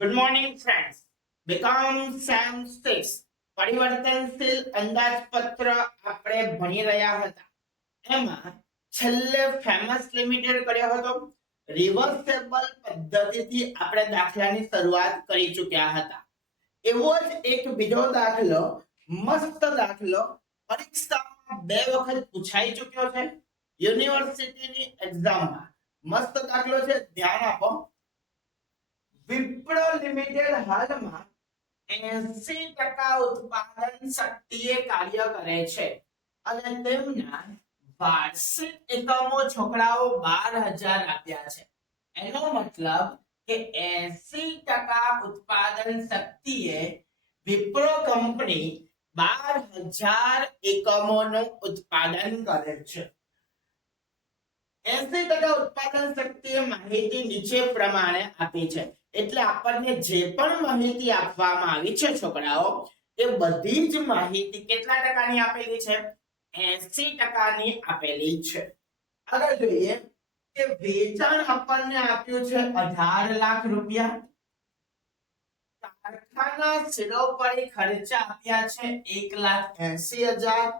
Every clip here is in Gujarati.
Good morning friends. BCom sem 6 પરિવર્તનશીલ અંદાજપત્ર આપણે ભણી રહ્યા હતા. એમાં છેલ્લે ફેમસ લિમિટેડ કર્યો હતો. રિવર્સેબલ પદ્ધતિથી આપણે દાખલાની શરૂઆત કરી ચૂક્યા હતા. એવો જ એક બીજો દાખલો, મસ્ત દાખલો પરીક્ષામાં 2 વખત પૂછાઈ ચૂક્યો છે. યુનિવર્સિટીની એક્ઝામમાં મસ્ત દાખલો છે, ધ્યાન આપો. વિપ્રો લિમિટેડ હાલમાં 80% ઉત્પાદન શક્તિએ કાર્ય કરે છે અને તેમના વાર્ષિક એકમો છોકરાઓ 12,000 આપ્યા છે. એનો મતલબ કે 80% ઉત્પાદન શક્તિએ વિપ્રો કંપની 12,000 એકમોનું ઉત્પાદન કરે છે. 80% ઉત્પાદન શક્તિએ માહિતી નીચે પ્રમાણે આપી છે. એટલે આપણને જે પણ માહિતી આપવામાં આવી છે છોકરાઓ, એ બધી જ માહિતી કેટલા ટકાની આપેલી છે? 80%ની આપેલી છે. આગળ જોઈએ કે વેચાણ આપણને આપ્યું છે 18 લાખ રૂપિયા. કારખાના શિરોપરી ખર્ચા આપ્યા છે 1,80,000.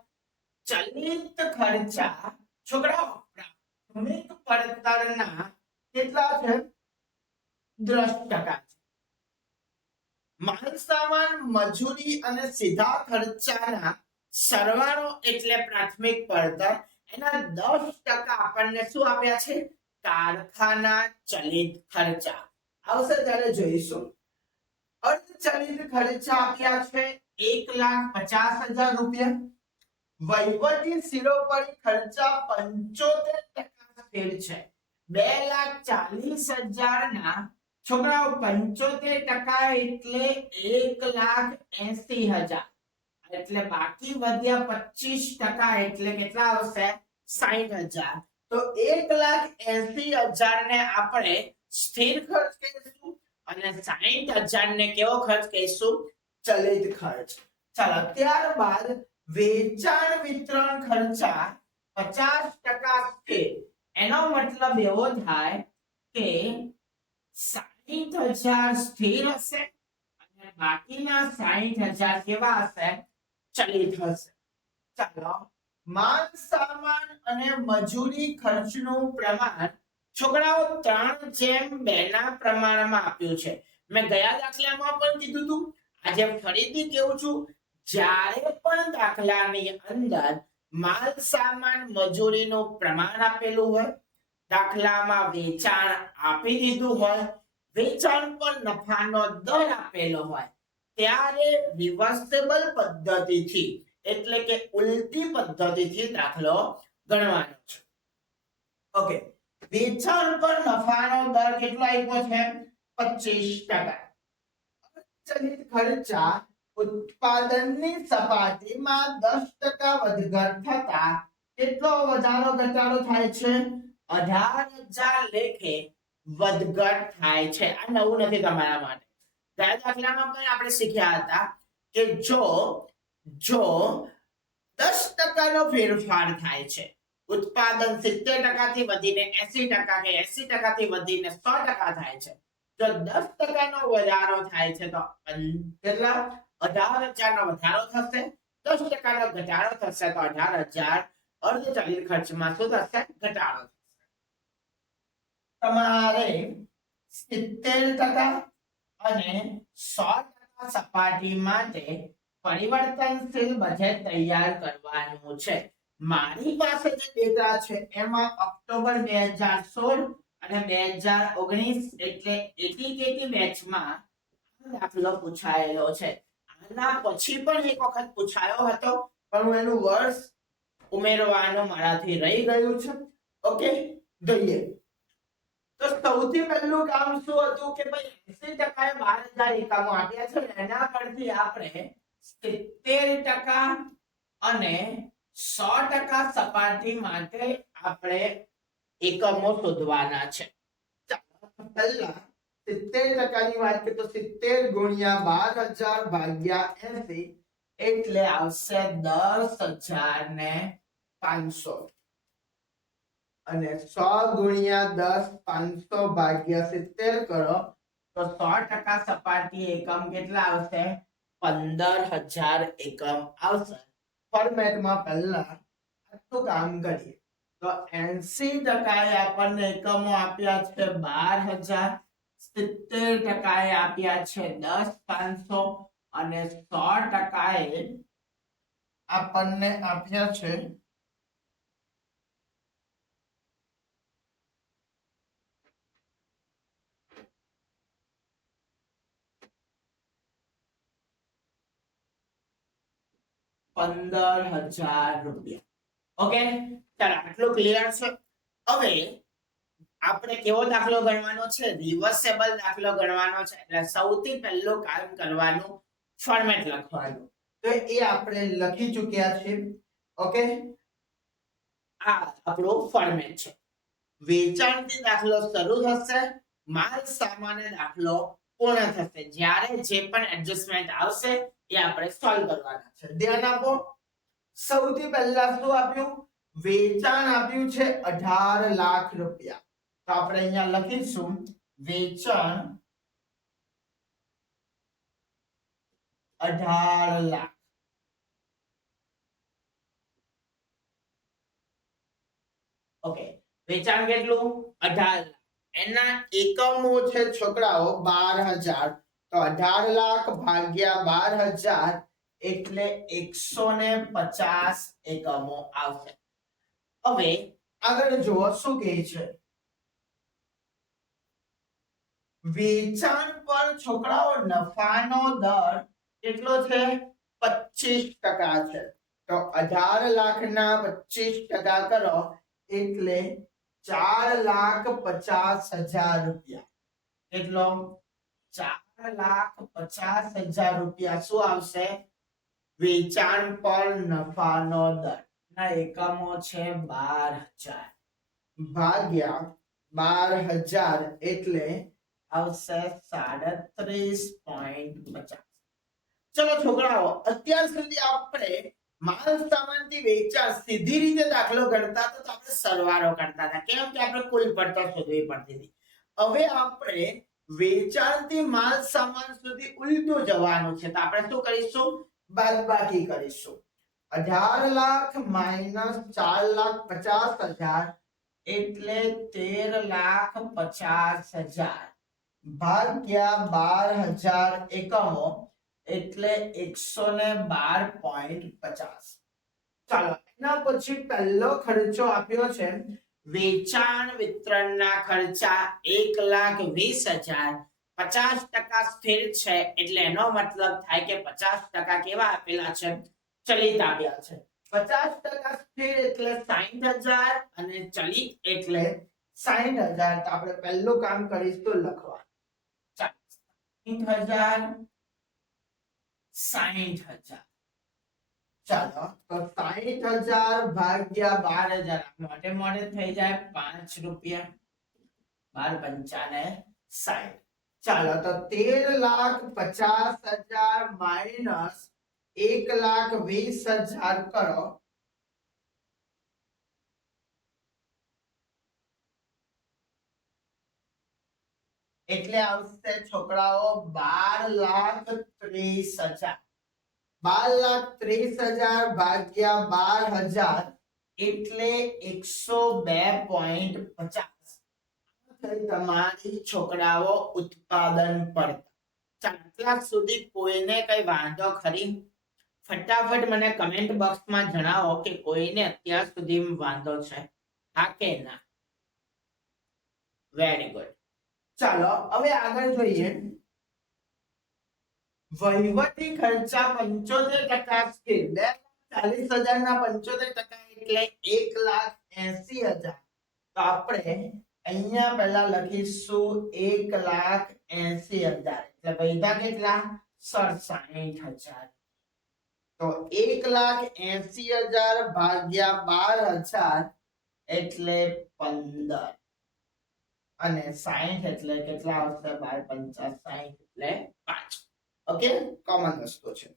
ચલિત ખર્ચા છોકરાઓ પ્રાથમિક પડતરના કેટલા છે? 10% છે. માલ સામાન, મજૂરી અને સીધા ખર્ચાના સરવાળો એટલે પ્રાથમિક પડતર. એના 10% આપણને શું આપ્યા છે? કારખાના ચલિત ખર્ચા. આવશે ત્યારે જોઈશું. અર્ધચલિત ખર્ચા આપ્યા છે 1,50,000 રૂપિયા. વહીવટી શિરોપરી ખર્ચા 75% સ્થિર છે. 2,40,000 ના છોકરાઓ 75% એટલે 1,80,000. એટલે બાકી વધ્યા 25% એટલે કેટલા આવશે? 60,000. તો 1,80,000 ને આપણે સ્થિર ખર્ચ કહીશું અને 60,000 ને કેવો ખર્ચ કહીશું? ચલિત ખર્ચ. ચાલો, ત્યારબાદ વેચાણ વિતરણ ખર્ચા 50% સ્થિર. એનો મતલબ એવો થાય કે 60,000 સ્થિર હશે અને બાકીના 60,000 કેવા હશે? ચલિત હશે. ચાલો, માલ સામાન અને મજૂરી ખર્ચનું પ્રમાણ છોકરાઓ 3:2 ના પ્રમાણમાં આપ્યું છે. મેં ગયા દાખલામાં પણ કીધું હતું, આજે ફરીથી કહું છું, જ્યારે પણ દાખલાની અંદર માલ સામાન મજૂરીનું પ્રમાણ આપેલું હોય, દાખલામાં વેચાણ આપી દીધું હોય, વેચાણ પર નફાનો દર આપેલો હોય, ત્યારે રિવર્સેબલ પદ્ધતિથી એટલે કે ઉલટી પદ્ધતિથી દાખલો ગણવાનો છે. ઓકે, વેચાણ પર નફાનો દર કેટલો આપ્યો છે? 25%. ચલિત ખર્ચા ઉત્પાદનની સપાટીમાં 10% વધઘટ થતા કેટલો વધારો ઘટાડો થાય છે? 18,000 લેખે વધઘટ થાય છે. આ નવું નથી તમારા માટે. ગયા દાખલામાં પણ આપણે શીખ્યા હતા કે જો 10% નો ફેરફાર થાય છે, ઉત્પાદન 70% થી વધીને 80% કે 80% થી વધીને 100% થાય છે, જો 10% નો વધારો થાય છે તો કેટલા? 18,000 નો વધારો થશે. 10% નો ઘટાડો થશે તો 18,000 અર્ધચલિત ખર્ચમાં શું થશે? ઘટાડો થશે. તમારે 70% અને 100% સપાટી માટે પરિવર્તનશીલ બજેટ તૈયાર કરવાનું છે. મારી પાસે જે ડેટા છે એમાં ઓક્ટોબર 2016 અને 2019 એટલે એટીકેટી બેચમાં દાખલો પૂછાયેલો છે. આના પછી પણ એક વખત પૂછાયો હતો, પણ એનું વર્ષ ઉમેરવાનું મારાથી રહી ગયું છે. ઓકે, જોઈએ તો સૌથી પહેલું કામ શું હતું કે ભાઈ 80% 12,000 એકમો આપ્યા છે. એના પરથી આપણે 70% અને 100% સપાટી માટે આપણે એકમો શોધવાના છે. ચાલો, પહેલા 70% ની વાત કરીએ તો 70 ગુણ્યા 12,000 ભાગ્યા 80 એટલે આવશે 10,500 અને 100 ગુણ્યા 10 500 ભાગ્યા 70 કરો તો 100% સપાટી એકમ કેટલા આવશે? 15,000 એકમ આવશે. ફોર્મેટમાં પહેલા આટલું કામ કરીએ તો 80% આપણને એકમો આપ્યા છે 12,000, 70% આપ્યા છે 10,500 અને 100% આપણને આપ્યા છે 15,000 રૂપિયા. ઓકે, ચાલો આટલું ક્લિયર છે. હવે આપણે કેવો દાખલો ગણવાનો છે? રિવર્સેબલ દાખલો ગણવાનો છે. એટલે સૌથી પહેલું કામ કરવાનું ફોર્મેટ લખવાનું. તો એ આપણે લખી ચૂક્યા છે. ઓકે, આ આપણું ફોર્મેટ છે. વેચાણથી દાખલો શરૂ થશે, માલ સામાન દાખલો પૂર્ણ થશે. જ્યારે જે પણ એડજસ્ટમેન્ટ આવશે એ આપણે સોલ્વ કરવાના છે. ધ્યાન આપો. સૌથી પહેલા શું આપ્યું? વેચાણ આપ્યું છે 18 લાખ રૂપિયા. તો આપણે અહીંયા લખીશું વેચાણ 18 લાખ. ઓકે, વેચાણ કેટલું? 18 લાખ. એના એકમો છે છોકરાઓ 12,000. તો 18 લાખ ભાગ્યા 12,000 એટલે 150 એકમો આવશે. હવે આગળ જુઓ શું કહે છે. વેચાણ પર છોકરાઓ નફાનો દર કેટલો છે? 25% છે. તો 18 લાખના 25% કરો એટલે 4,50,000 રૂપિયા. કેટલો? 4,50,000 રૂપિયા શું આવશે? વેચાણ પર નફાનો દર ના એકમો છે 12,000 ભાગ્યા 12,000 એટલે આવશે 37.50. ચલો છોકરાઓ, અત્યાર સુધી આપણે માલ સામાનથી વેચાણ સીધી રીતે દાખલો ગણતા તો આપણે સરવાળો કરતા હતા. કેમ કે આપણે કુલ પડતર શોધવી પડતી હતી. હવે આપણે વેચાણથી માલ સામાન સુધી ઉલટું જવાનું છે. તો આપણે શું કરીશું? બાદબાકી કરીશું. 18 લાખ માઈનસ 4,50,000 એટલે 13,50,000 ભાગ્યા 12,000 એકમો એટલે 112.50. ચાલો એના પછી પહેલો ખર્ચો આપ્યો છે વેચાણ વિતરણના ખર્ચા 1,20,000. 50% સ્થિર છે એટલે એનો મતલબ થાય કે 50% કેવા આપેલા છે? ચલિત આપ્યા છે. 50% સ્થિર એટલે 60,000 અને ચલિત એટલે 60,000. તો આપણે પહેલું કામ કરીશું લખવા. 60,000 60,000. ચાલો તો 60,000 ભાગ્યા 12,000 મોટે મોટે થઈ જાય 5 રૂપિયા. 12 × 5 = 60. ચાલો તો 13,50,000 માઈનસ 1,20,000 કરો એટલે આવશે છોકરાઓ 12,30,000. 12,30,000 ભાગ્યા 12,000 એટલે 102.50 તમારી છોકરાઓ ઉત્પાદન પડતર. આટલા સુધી કોઈને કઈ વાંધો ખરી? ફટાફટ મને કમેન્ટ બોક્સમાં જણાવો કે કોઈને અત્યાર સુધી વાંધો છે, હા કે ના? Very good. ચાલો હવે આગળ જોઈએ. વહીવટી ખર્ચા 75% સ્થિર. 40,000 ના 75% એટલે 1,80,000. તો આપણે અહીંયા પહેલા લખીશું 1,80,000 એટલે વૈધા કેટલા? 67,000. તો 1,80,000 ભાગ્યા 12,000 એટલે 15 અને 60 એટલે કેટલા આવશે? 12 × 5 એટલે 5. ઓકે, કોમન વસ્તુ છે.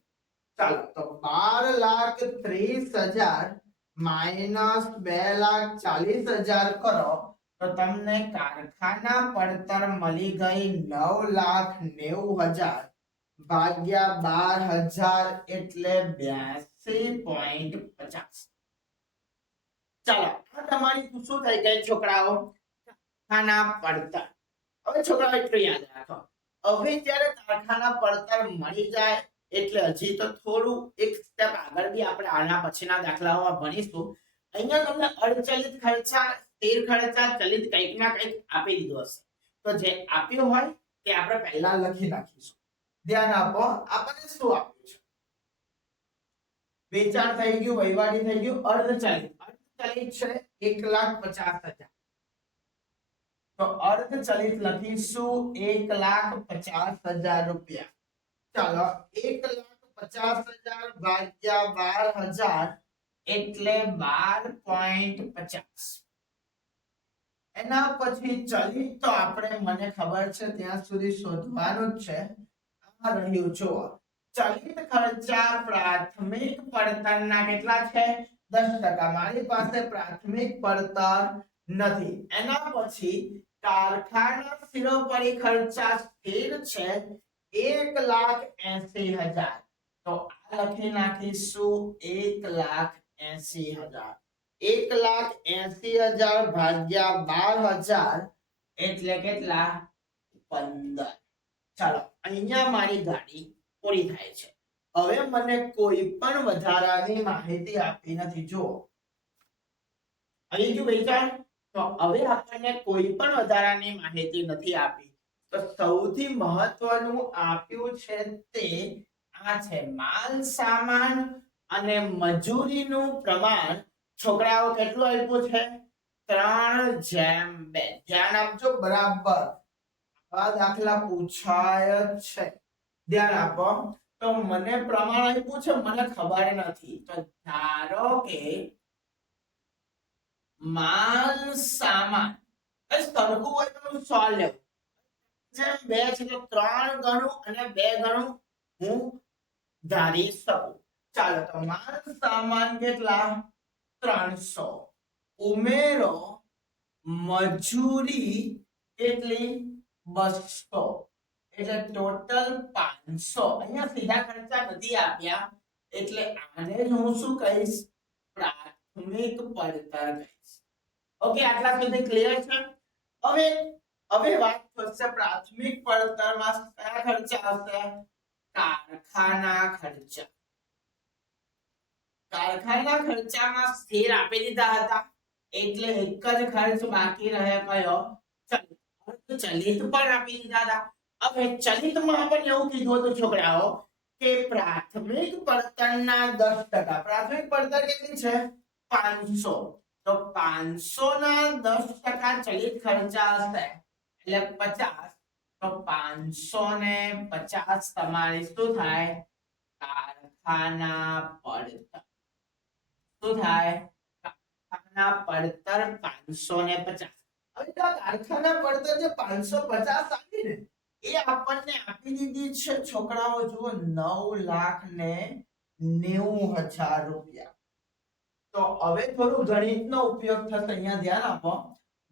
ચાલો તો 12,30,000 માઈનસ 2,40,000 કરો તો તમને કારખાના પડતર મળી ગઈ 9,90,000 ભાગ્યા 12,000 એટલે 82.50. ચાલો આ તમારી શું થઈ ગઈ છોકરાઓ? કારખાના પડતર. હવે છોકરાઓ એટલું યાદ રાખો, હવે જ્યારે કારખાના પડતર મળી જાય એટલે હજી તો થોડું એક સ્ટેપ આગળ બી આપણે આના પછીના દાખલાઓમાં ભણીશું. અહીંયા તમને અર્ધચલિત ખર્ચા, સ્થિર ખર્ચા, ચલિત કંઈક ના કંઈક આપી દીધું હશે. તો જે આપ્યું હોય તે આપણે પહેલા લખી નાખીશું. ધ્યાન આપો, આપણને શું આપ્યું છે? વેચાણ થઈ ગયું, વહીવટી થઈ ગયું, અર્ધચલિત. અર્ધચલિત છે 1,50,000. તો અર્ધચલિત લખીશું 1,50,000 રૂપિયા. ચાલો 1,50,000 ભાગ્યા 12,000 એટલે 12.50. એના પછી ચલિત તો આપણે મને ખબર છે ત્યાં સુધી શોધવાનું જ છે. આ રહ્યું જો ચલિત ખર્ચા પ્રાથમિક પડતરના કેટલા છે? 10%. મારી પાસે પ્રાથમિક પડતર નથી. એના પછી કારખાના શિરોપરી ખર્ચા સ્થિર છે 1,80,000. તો આ લખી નાખીશું 1,80,000. 1,80,000 ભાગ્યા 12,000 એટલે કેટલા? 15. ચાલો અહીંયા મારી ગાડી પૂરી થાય છે. હવે મને કોઈ પણ વધારાની માહિતી આપી નથી. જો અહીં જો વેચાણ, તો હવે આપણને કોઈ પણ વધારાની માહિતી નથી આપી. તો સૌથી મહત્વનું આપ્યું છે તે આ છે માલ સામાન અને મજૂરીનું પ્રમાણ. છોકરાઓ કેટલું આપ્યું છે? 3:2. ધ્યાન આપજો બરાબર, આ દાખલા પૂછાય જ છે. ધ્યાન આપો. તો મને પ્રમાણ આપ્યું છે, મને ખબર નથી. તો ધારો કે માલ સામાન સરખું હોય તો સોલ્વ લેવું. જેમ 2 છે તો 3 ગણું અને 2 ગણું હું ધારી શકું. ચાલો તો માલ સામાન કેટલા? 300. ઉમેરો મજૂરી કેટલી? 200. એટલે ટોટલ 500. અહીંયા સીધા ખર્ચા નથી આપ્યા એટલે આને જ હું શું કહીશ? પ્રાથમિક પડતર કહીશ. ઓકે, આટલા સુધી ક્લિયર છે? હવે વાત થશે પ્રાથમિક પડતરમાં કયા ખર્ચા આવશે? કારખાના ખર્ચા. કારખાના ખર્ચામાં સ્થિર આપી દીધા હતા એટલે એક જ ખર્ચ બાકી રહે કયો? ચલિત. ચલિત પણ આપી દીધા હતા. હવે ચલિતમાં પણ એવું કીધું હતું છોકરાઓ કે પ્રાથમિક પડતરના 10%. પ્રાથમિક પડતર કેટલી છે? 500. તો 500 ના 10% ચલિત ખર્ચા હશે એટલે 50. તો 500 ને 50 તમારી શું થાય? કારખાના પડતર. શું થાય? કારખાના પડતર 550. હવે કારખાના પડતર જે 550 આવી ને એ આપણને આપી દીધી છે છોકરાઓ. જુઓ 9,90,000 રૂપિયા. તો હવે થોડું ગણિતનો ઉપયોગ થશે. અહીંયા ધ્યાન આપો.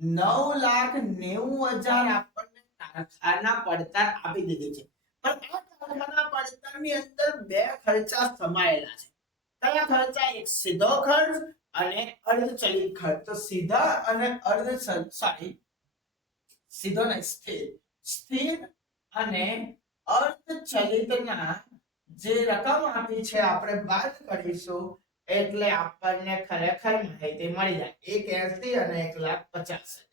9,90,000 આપણને કારખાના પડતર આપી દીધી છે. પણ આ કારખાના પડતરની અંદર બે ખર્ચા સમાયેલા છે. કયા ખર્ચા? એક સીધો ખર્ચ અને અર્ધચલિત ખર્ચ. તો સીધા અને સીધો ને સ્થિર અને અર્ધચલિતના જે રકમ આપી છે આપણે બાદ કરીશું એટલે આપણને ખરેખર માહિતી મળી જાય. 1,80,000 અને 1,50,000.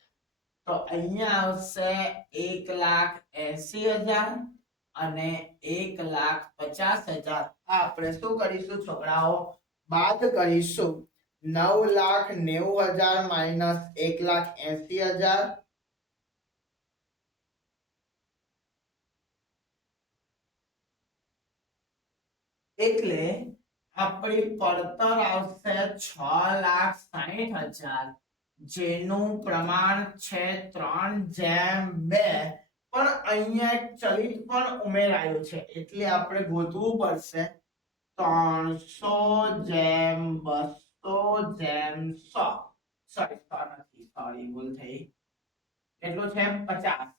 તો અહીંયા આવશે 1,80,000 અને 1,50,000. આપણે શું કરીશું છોકરાઓ? બાદ કરીશું. 9,90,000 માઇનસ 1,80,000 એટલે આપણી પડતર આવશે 6,60,000 જેનું પ્રમાણ છે 3:2. પણ અહીંયા ચલિત પણ ઉમેરાયું છે એટલે આપણે ગોતવું પડશે 300/200/100. સોરી ભૂલ થઈ. કેટલું છે 50.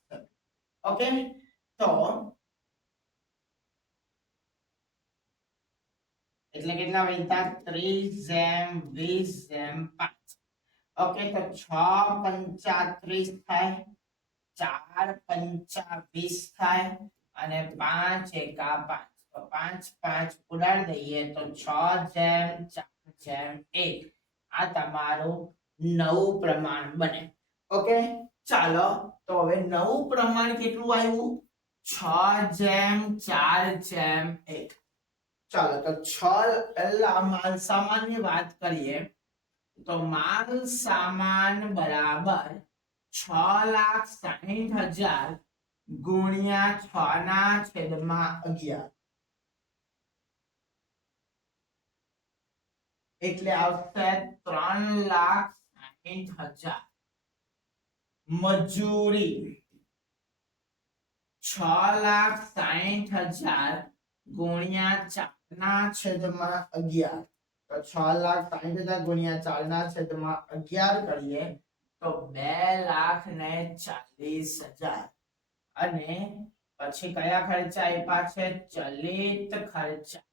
ઓકે, તો એટલે કેટલા વૈતા 30/20/5. ઓકે, તો 6 પંચા 30 થાય, 4 પંચા 20 થાય અને 5 એકા 5. તો 5 5 ઉડાડી દઈએ તો 6/4/1. આ તમારું નવું પ્રમાણ બને. ઓકે, ચાલો તો હવે નવું પ્રમાણ કેટલું આવ્યું 6/4/1. ચાલો તો 6 પહેલા માલ સામાનની વાત કરીએ તો માલ સામાન બરાબર 6,60,000 ગુણ્યા 6/11 એટલે આવશે 3,60,000. મજૂરી 6,60,000 ગુણ્યા 4/11. તો 6,60,000 ગુણ્યા 4/11 કરીએ તો 2,40,000. અને પછી કયા ખર્ચા આપ્યા છે ચલિત ખર્ચા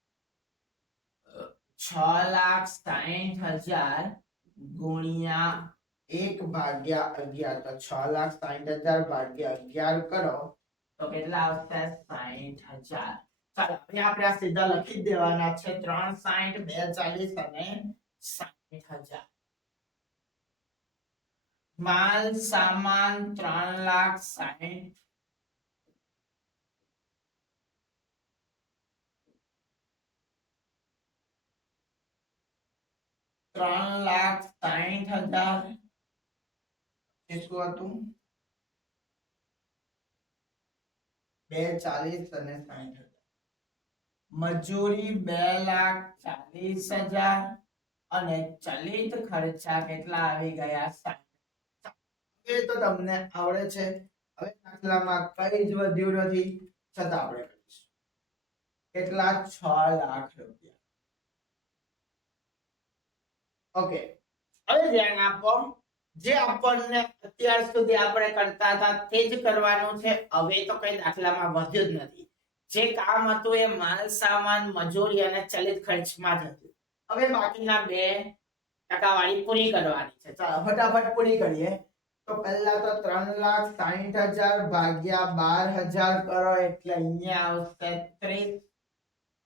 6,60,000 ગુણ્યા 1/11. તો 6,60,000 ભાગ્યા 11 કરો તો કેટલા આવશે 60,000. ચાલો હવે આપણે આ સીધા લખી જ દેવાના છે 3 60 2 40 અને 60,000. માલ સામાન 3,60,000 3,60,000 શું હતું 240 અને 60,000. મજૂરી 2,40,000 અને ચલિત ખર્ચા કેટલા આવી ગયા 60. એ તો તમને આવડે છે. હવે દાખલામાં કઈ જ વધ્યું નથી છતાં આપણે કરીશું. કેટલા 6 લાખ રૂપિયા. ઓકે, હવે ધ્યાન આપો જે આપણને અત્યાર સુધી આપણે કરતા હતા તે જ કરવાનું છે. હવે તો કઈ દાખલામાં વધ્યું જ નથી. જે કામ હતું એ માલ સામાન મજૂરી અને ચલિત ખર્ચમાં જ હતું. હવે બાકીના 2% વાળી પૂરી કરવાની છે. ચાલો ફટાફટ પૂરી કરીએ. તો પહેલા તો 3,60,000 ભાગ્યા 12,000 કરો એટલે અહીંયા આવશે 30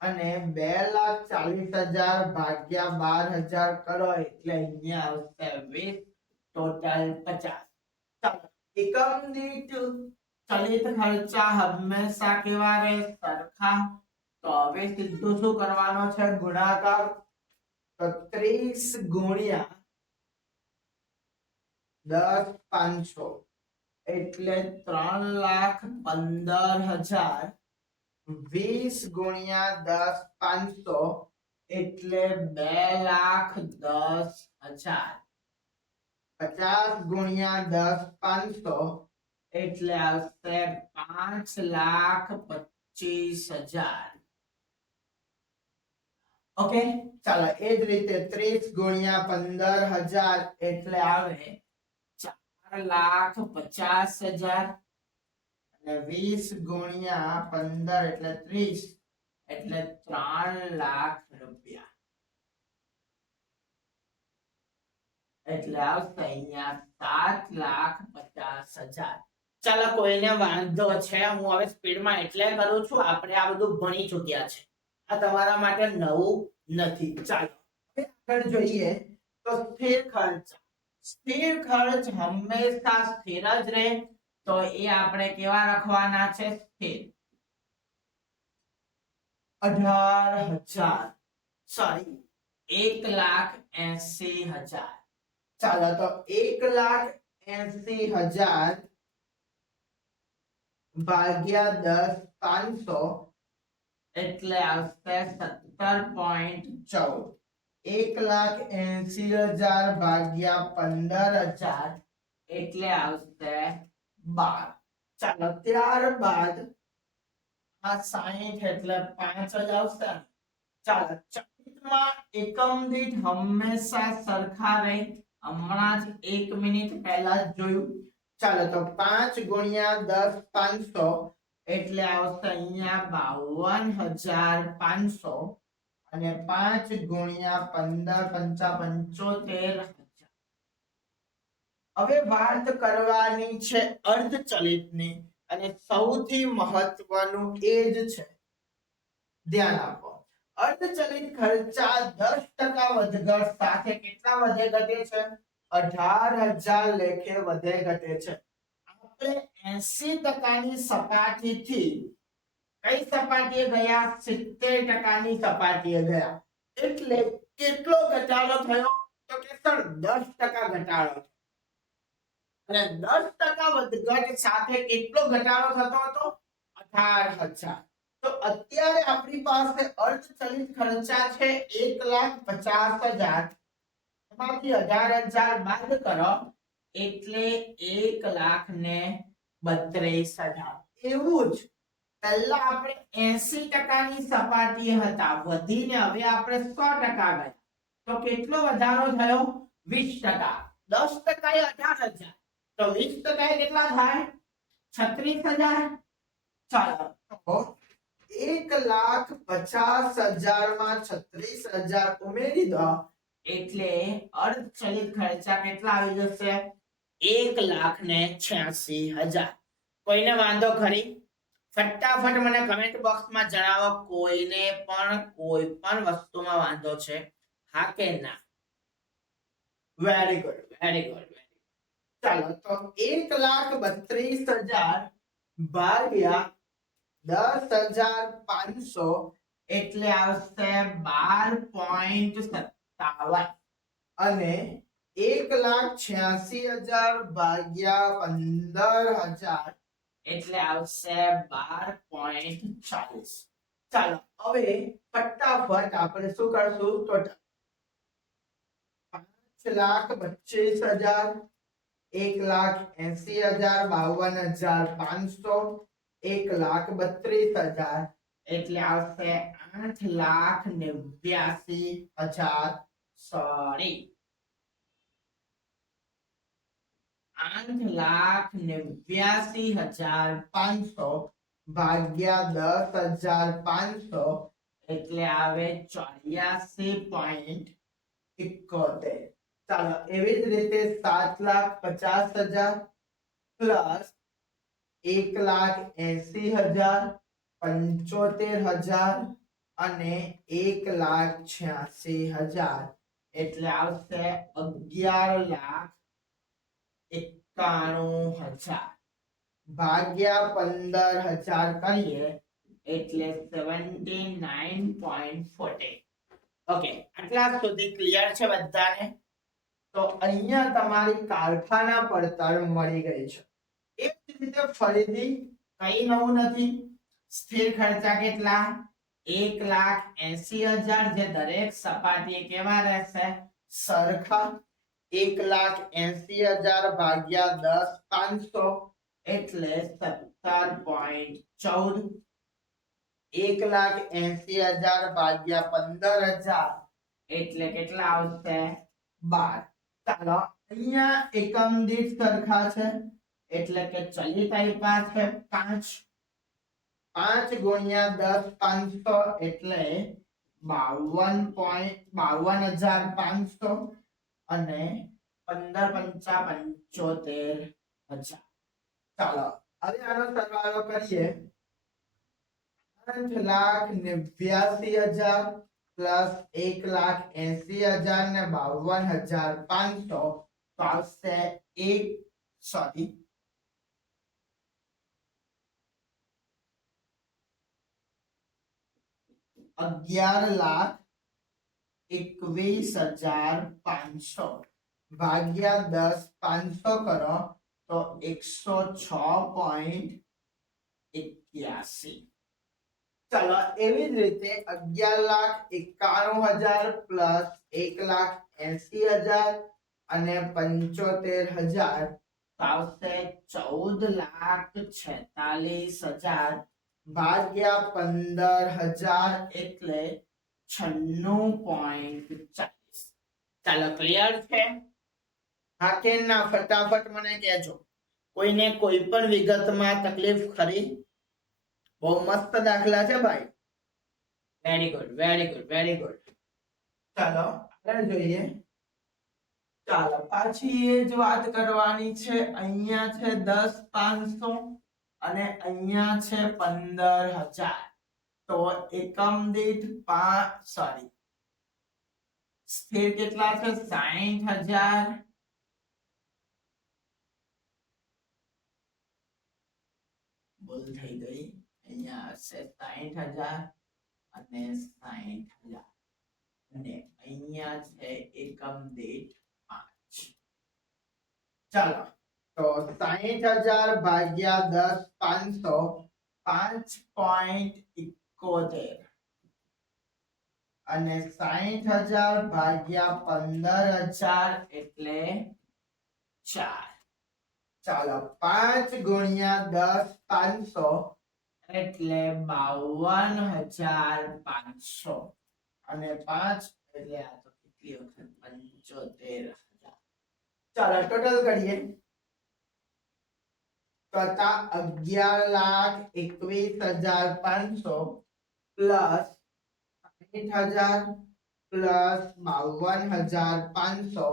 અને 2,40,000 ભાગ્યા 12,000 કરો એટલે અહીંયા આવશે 20, ટોટલ 50. ચાલો એકમ દીઠ ચલિત ખર્ચા હંમેશા કેવા રહે સરખા. તો હવે સીધું શું કરવાનો છે ગુણાકાર. તો 30 ગુણ્યા 10,500 એટલે 3,15,000. 20 ગુણ્યા 10,500 એટલે 2,10,000. 50 ગુણ્યા 10,500 એટલે આવશે 5,25,000. ઓકે, ચાલો એ જ રીતે 30 ગુણ્યા 15,000 એટલે આવે 4,50,000 અને 20 ગુણ્યા 15 એટલે 30 એટલે 3 લાખ રૂપિયા. એટલે આવશે અહીંયા 7,50,000. ચાલો કોઈને વાંધો છે હું હવે સ્પીડમાં એટલે કરું છું આપણે આ બધું ભણી ચૂક્યા છે. આ તમારા માટે નવું નથી. ચાલો આગળ જોઈએ તો સ્થિર ખર્ચ. સ્થિર ખર્ચ હંમેશા સ્થિર જ રહે તો એ આપણે કેવા રાખવાના છે સ્થિર. 18,000 સોરી 1,80,000. ચાલો તો 1,80,000 ભાગ્યા 10,500 એટલે આવશે 17.14. 1,80,000 ભાગ્યા 15,000 એટલે આવશે 12. ચાલો ત્યારબાદ આ 60 એટલે 5 જ આવશે. ચાલો ચલિતમાં એકમ દીઠ હંમેશા સરખા રહે. હમણાં જ 1 મિનિટ પહેલા જ જોયું ચાલો તો 5 ગુણ્યા 10 500 એટલે આવશે અહીંયા 52,500 અને 5 ગુણ્યા 15 પંચા 75,000. હવે વાત કરવાની છે અર્ધચલિતની અને સૌથી મહત્વનું એ જ છે, ધ્યાન આપો. અર્ધચલિત ખર્ચા 10% વધઘટ સાથે કેટલા વધે ઘટે છે? 18,000 લેખે વધે ઘટે છે. આપણે 80%ની સપાટીથી કઈ સપાટીએ ગયા? 70%ની સપાટીએ ગયા. એટલે કેટલો ઘટાડો થયો? તો કે સર 10% ઘટાડો. અને 10% વધઘટ સાથે કેટલો ઘટાડો થતો હતો? 18,000. તો અત્યારે આપણી પાસે અર્ધચલિત ખર્ચા છે 1,50,000. એમાંથી 18,000 બાદ કરો એટલે 1,32,000. એવું જ પહેલા આપણે 80%ની સપાટી હતા, વધીને હવે આપણે 100% ગયા. તો કેટલો વધારો થયો? 20%. 10% એ 18,000. તો 20% કેટલા થાય? 36,000. ચાલો તો 1,50,000 માં 36,000 ઉમેરી દો એટલે અર્ધચલિત ખર્ચા કેટલા આવી જશે? 1,86,000. કોઈને વાંધો ખરી? ફટાફટ મને કમેન્ટ બોક્સમાં જણાવો, કોઈને પણ કોઈ પણ વસ્તુમાં વાંધો છે, હા કે ના? Very good, very good. ચાલો તો 1,32,000 ભાગ્યા 10,500 એટલે આવશે 12.57 અને 1,86,000 ભાગ્યા 15,000 એટલે આવશે 12.40. ચાલો હવે ફટાફટ આપણે શું કરશું? ટોટલ 5,25,000, 1,80,000, 52,500, 1,32,000 એટલે આવશે 8,89,000. સોરી, 8,89,500 ભાગ્યા 10,500 એટલે આવે 84.71. ચાલો એવી જ રીતે 7,50,000 પ્લસ 1,80,000, 75,000 અને 1,86,000 એટલે આવશે 11,91,000 ભાગ્યા 15,000 કરીએ એટલે 79.40. ઓકે, આટલા સુધી ક્લિયર છે બધાને? તો અહીંયા તમારી કારખાના પડતર મળી ગઈ છે. એક રીતે ફરીથી કઈ નવું નથી. સ્થિર ખર્ચા કેટલા? 1,80,000 જે દરેક સપાટીએ કેવા રહેશે? સરખા. 1,80,000 ભાગ્યા 10,500 એટલે 17.14. 1,80,000 ભાગ્યા 15,000 એટલે કેટલા આવશે? 12. ચાલો અહીંયા એકમ દીઠ સરખા છે એટલે કે ચલિત આપ્યા છે 5. 5 ગુણ્યા 10 500 એટલે 52,500 અને 15 પંચા 75,000. ચાલો હવે આનો સરવાળો કરીએ. 8,89,000 પ્લસ 1,80,000 ને 52,500 તો આવશે 11,21,500 ભાગ્યા 10,500 કરો તો 106.81. ચાલો એવી જ રીતે 11,91,000 પ્લસ 1,80,000 અને 75,000 તો આવશે 14,46,000 ભાગ્યા 15,000 એટલે 96.40. ચાલો ક્લિયર છે? હા કે ના? ફટાફટ મને કહેજો. કોઈને કોઈ પણ વિગતમાં તકલીફ ખરી? બહુ મસ્ત દાખલા છે ભાઈ. Very good very good very good. ચાલો આગળ જોઈએ. ચાલો પાછી એ જ વાત કરવાની છે. અહીંયા છે 10,500 અને અહીંયા છે 15,000. તો એકમ દીઠ સ્થિર કેટલા છે? 60,000. ભૂલ થઈ ગઈ. અહીંયા હશે 60,000 અને 60,000 અને અહીંયા છે એકમ દીઠ 5. ચાલો તો 60,000 ભાગ્યા 10,500 5.71 અને 60,000 ભાગ્યા 15,000 એટલે 4. ચાલો 5 ગુણ્યા 10,500 એટલે 52,500 અને 5 એટલે આ તો કેટલી વખત 75,000. ચાલો ટોટલ કરીએ તો 11,21,500 પ્લસ 60,000 પ્લસ 52,500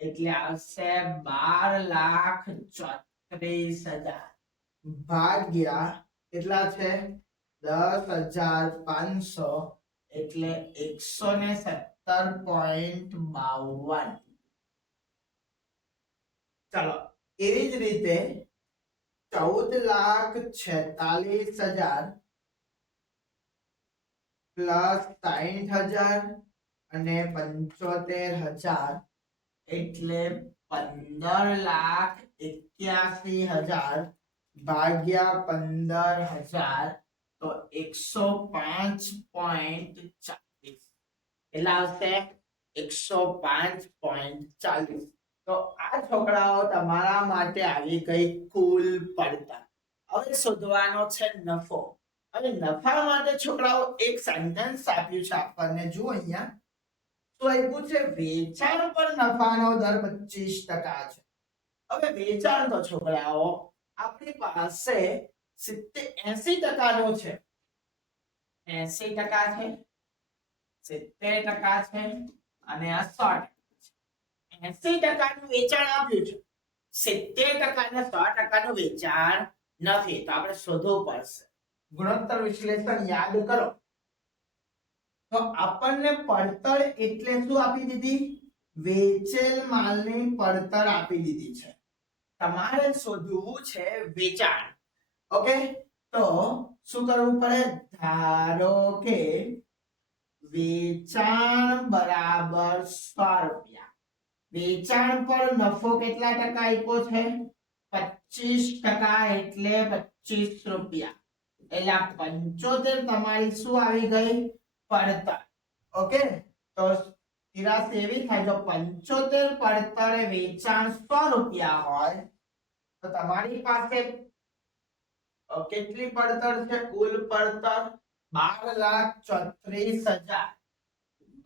એટલે આવશે 12,34,000 ભાગ્યા કેટલા છે? 10,500 એટલે 117.52. ચાલો એવી જ રીતે 14,46,000 પ્લસ 60,000 અને 75,000 એટલે 15,81,000 ભાગ્યા 15,000 તો 105.40 એટલે આવશે 105.40. તો આ છોકરાઓ તમારા માટે આવી ગઈ કુલ પડતર. હવે શોધવાનો છે નફો. હવે નફા માટે છોકરાઓ એક સેન્ટેન્સ આપ્યું છે આપણને. જુઓ અહીંયા તો આપ્યું છે વેચાણ પર નફાનો દર 25% છે. હવે વેચાણ તો છોકરાઓ આપણી પાસે 80% નો છે. 80% છે, 70% છે અને આ 100%. 80% નું વેચાણ આપ્યું છે, 70% ને 100% નું વેચાણ નથી. તો આપણે શોધવું પડશે. ગુણોત્તર વિશ્લેષણ યાદ કરો તો આપણને પડતર એટલે શું આપી દીધી? વેચેલ માલની પડતર આપી દીધી છે. તમારે શોધવું છે વેચાણ. ઓકે તો શું કરવું પડે? ધારો કે વેચાણ બરાબર 100 રૂપિયા. વેચાણ પર નફો કેટલા ટકા આપ્યો છે? 25% એટલે 25 રૂપિયા. એટલે 75 તમારી શું આવી ગઈ? પડતર. ઓકે તો 83 એવી થાય. જો 75 પડતરે વેચાણ 100 રૂપિયા હોય તો તમારી પાસે કેટલી પડતર છે? કુલ પડતર 12,34,000.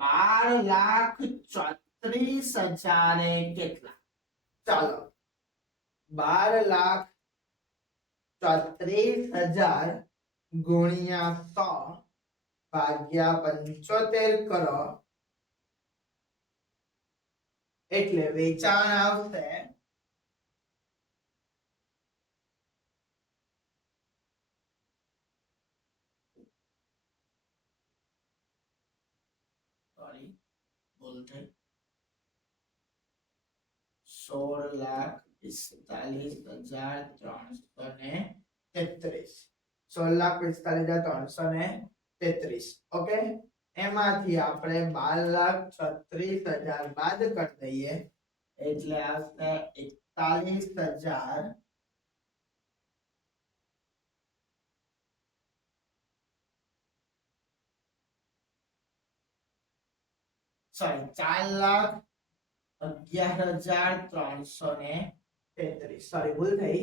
12,34,000 કેટલા? ચાલો 12,34,000 ગુણ્યા 100 ભાગ્યા 75 કરો એટલે વેચાણ આવશે ભૂલ થઈ 16,45,333. 16,45,333. ઓકે એમાંથી આપણે 12,36,000 બાદ કરી દઈએ એટલે આવશે 41,000 સોરી 4,11,333. સોરી ભૂલ થઈ.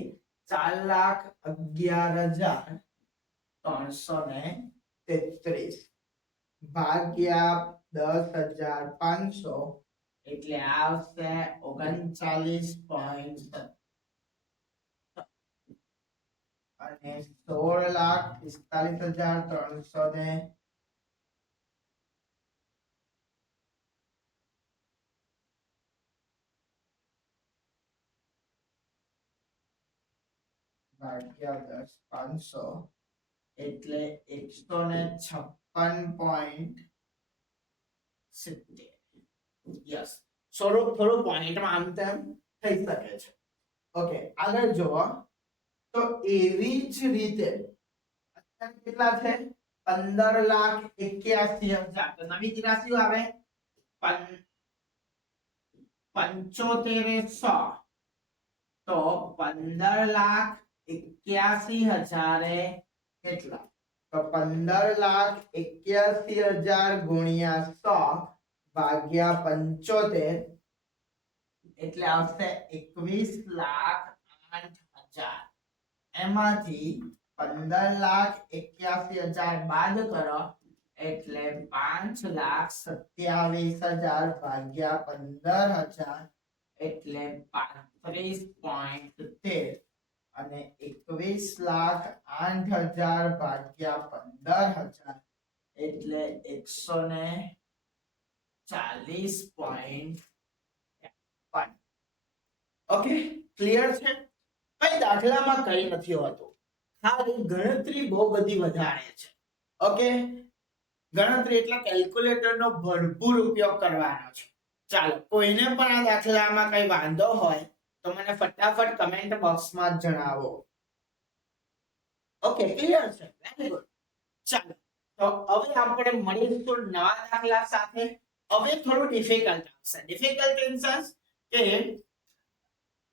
4,11,333 ભાગ્યા 10,500 એટલે આવશે 39.7. અને 16,45,300 ભાગ્યા 10,500 એટલે 156.70. યસ, થોડું પોઈન્ટમાં આમ તેમ થઈ શકે છે. ઓકે, આગળ જોવો તો એવી જ રીતે અત્યારે કેટલા છે 15,81,000. તો નવી રાશિઓ આવે 75,100. તો 15,81,000 કેટલા? તો 15,81,000 ગુણ્યા 100 ભાગ્યા 75 એટલે આવશે 21,08,000. એમાંથી 15,81,000 બાદ કરો એટલે 5,27,000 ભાગ્યા 15,000 એટલે 35.13 અને 21,08,000 ભાગ્યા 15,000 એટલે 140.1. ઓકે, ક્લિયર છે? કઈ દાખલામાં કઈ નથી હોતું, ખાલી ગણતરી બહુ બધી વધારે છે. ઓકે, ગણતરી એટલે કેલ્ક્યુલેટરનો ભરપૂર ઉપયોગ કરવાનો છે. ચાલો, કોઈને પણ આ દાખલામાં કઈ વાંધો હોય તો મને ફટાફટ કમેન્ટ બોક્સમાં જણાવો. ઓકે, ક્લિયર છે? Very good. ચાલો, તો હવે આપણે મળીશું નવા દાખલા સાથે. હવે થોડું ડિફિકલ્ટ આવશે. ડિફિકલ્ટ ઇન સેન્સ કે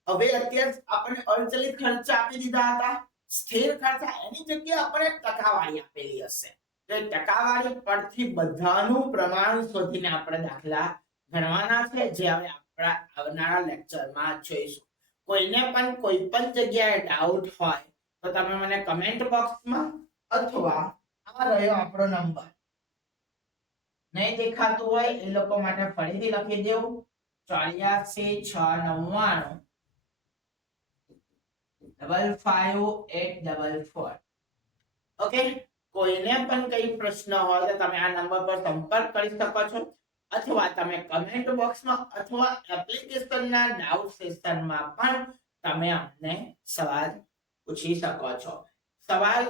હવે અત્યારે આપણે અચલિત ખર્ચ આપી દીધા હતા, સ્થિર ખર્ચ એની જગ્યાએ આપણે ટકાવારી આપેલી હશે. તો ટકાવારી પરથી બધાનું પ્રમાણ શોધીને આપણે દાખલા ગણવાના છે, જે હવે આપણા આવનારા લેક્ચરમાં જોઈશું. કોઈને પણ કોઈ પણ જગ્યાએ ડાઉટ હોય તો તમે મને કમેન્ટ બોક્સમાં અથવા આ રહ્યો આપણો નંબર નહીં દેખાતું હોય એ લોકો માટે ફરીથી લખી દેવું 84,699 55,844. ઓકે, કોઈને પણ કઈ પ્રશ્ન હોય તો તમે આ નંબર પર સંપર્ક કરી શકો છો, અથવા તમે કમેન્ટ બોક્સમાં અથવા એપ્લિકેશનના ડાઉટ સેશનમાં પણ તમે અમને સવાલ પૂછી શકો છો. સવાલ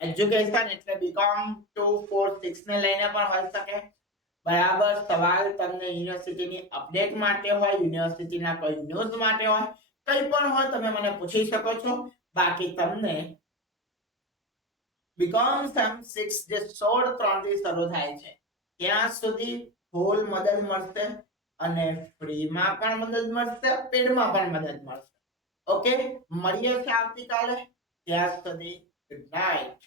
એજ્યુકેશન એટલે બીકોમ 246 ને લઈને પણ હોઈ શકે. બરાબર, સવાલ તમને યુનિવર્સિટીની અપડેટ માટે હોય, યુનિવર્સિટીના કોઈ ન્યૂઝ માટે હોય, કઈ પણ હોય તમે મને પૂછી શકો છો. બાકી તમને બીકોમ સેમ 6 જે 16/3 થી શરૂ થાય છે ત્યાં સુધી ફૂલ મદદ મળશે અને ફ્રીમાં પણ મદદ મળશે, પેડમાં પણ મદદ મળશે. ઓકે, મળીએ છીએ આવતીકાલે. ત્યાં સુધી ગુડ નાઇટ.